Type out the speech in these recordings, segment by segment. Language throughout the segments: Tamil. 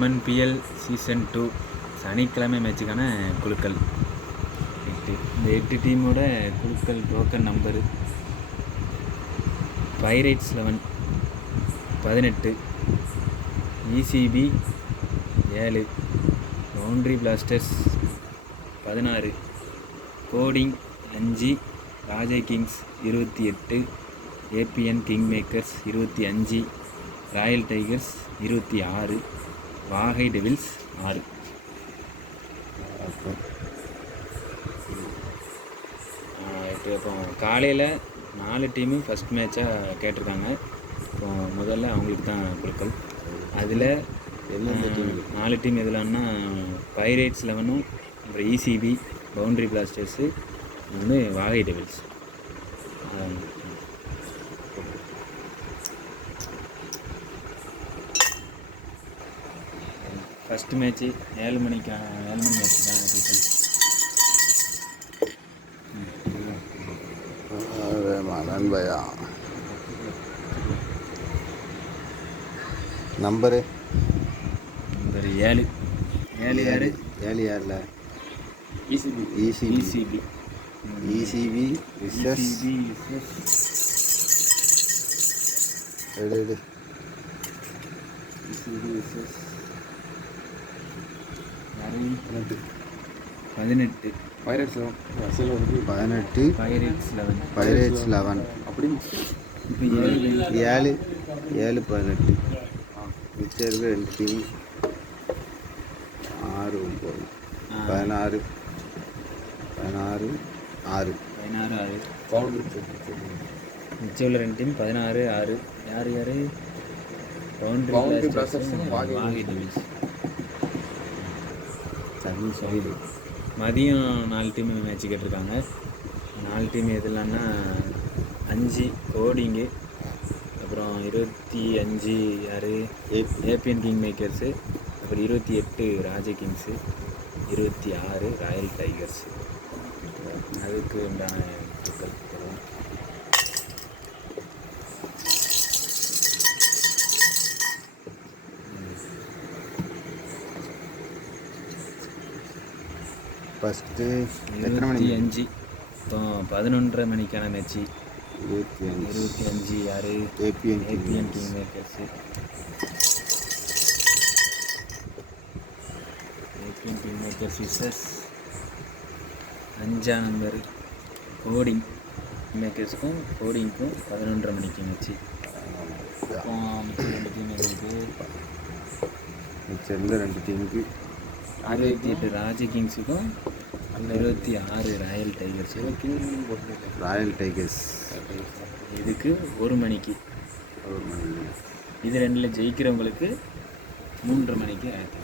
MNPL சீசன் 2 சனிக்கிழமை மேட்சுக்கான குழுக்கள் 8. இந்த 8 டீமோட குழுக்கள் token number: pirates 11 18, ECB 7, boundary blasters 16, coding 5, ராஜை kings 28, APN king makers 25, royal tigers 26, Vaagai devil's 6. இப்போ காலையில் 4 டீமு ஃபஸ்ட் மேட்சாக கேட்டிருக்காங்க. இப்போ முதல்ல அவங்களுக்கு தான் குழுக்கள். அதில் 4 டீம் எதுலான்னா பைரேட்ஸ் 11, அப்புறம் ECB, பவுண்டரி பிளாஸ்டர்ஸு, வாகை டெவில்ஸ். ஃபஸ்ட்டு மேட்ச்சு 7 மணி மேட்ச்சு தான் குழுக்கள். நம்பரு 7 யார்? 7 யாரில்? ECB விசஸ் எடு 18 பைரேட்ஸ் 11 அப்படி இப்போ 7 18 மிச்சம் இருக்க 2 டீம் 6 9 16 6 மிச்சம் உள்ள 2 டீம் 16 6. யார்? பவுண்டரி பிளாஸ்டர்ஸ், வாகை டெவில்ஸ். சரி, மதியம் 4 டீம் மேட்ச் கேட்டிருக்காங்க. 4 டீம் எதுலான்னா 5 கோடிங்கு, அப்புறம் 25 யார்? APN கிங் மேக்கர்ஸு, அப்புறம் 28 ராஜை கிங்ஸு, 26 ராயல் டைகர்ஸ். அதுக்கு உண்டான குழுக்கள் தருவோம். ஃபஸ்ட்டு 25 இப்போ 11:30 மணிக்கான மேட்ச்சு. 25 யார்? APN king makers, APN king makers versus 5ஆம் நம்பர் கோடிங் மேக்கர்ஸுக்கும் கோடிங்க்கும் 11:30 மணிக்கு மேட்ச்சு. இப்போ மிச்சம் 2 டீமுக்கு 28 ராஜை கிங்ஸுக்கும் 26 ராயல் டைகர்ஸ். இதுக்கு 1 மணிக்கு. இது 2ல் ஜெயிக்கிறவங்களுக்கு 3:30 மணிக்கு ஆயிரத்தி.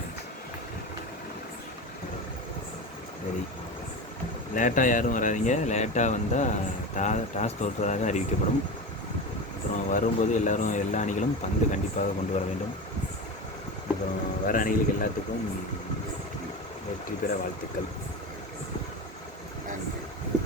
சரி, லேட்டாக யாரும் வராதிங்க. லேட்டாக வந்தால் டாஸ் தோற்றதாக அறிவிக்கப்படும். அப்புறம் வரும்போது எல்லா அணிகளும் பந்து கண்டிப்பாக கொண்டு வர வேண்டும். அப்புறம் வர அணிகளுக்கு எல்லாத்துக்கும் வெற்றி பெற வாழ்த்துக்கள்.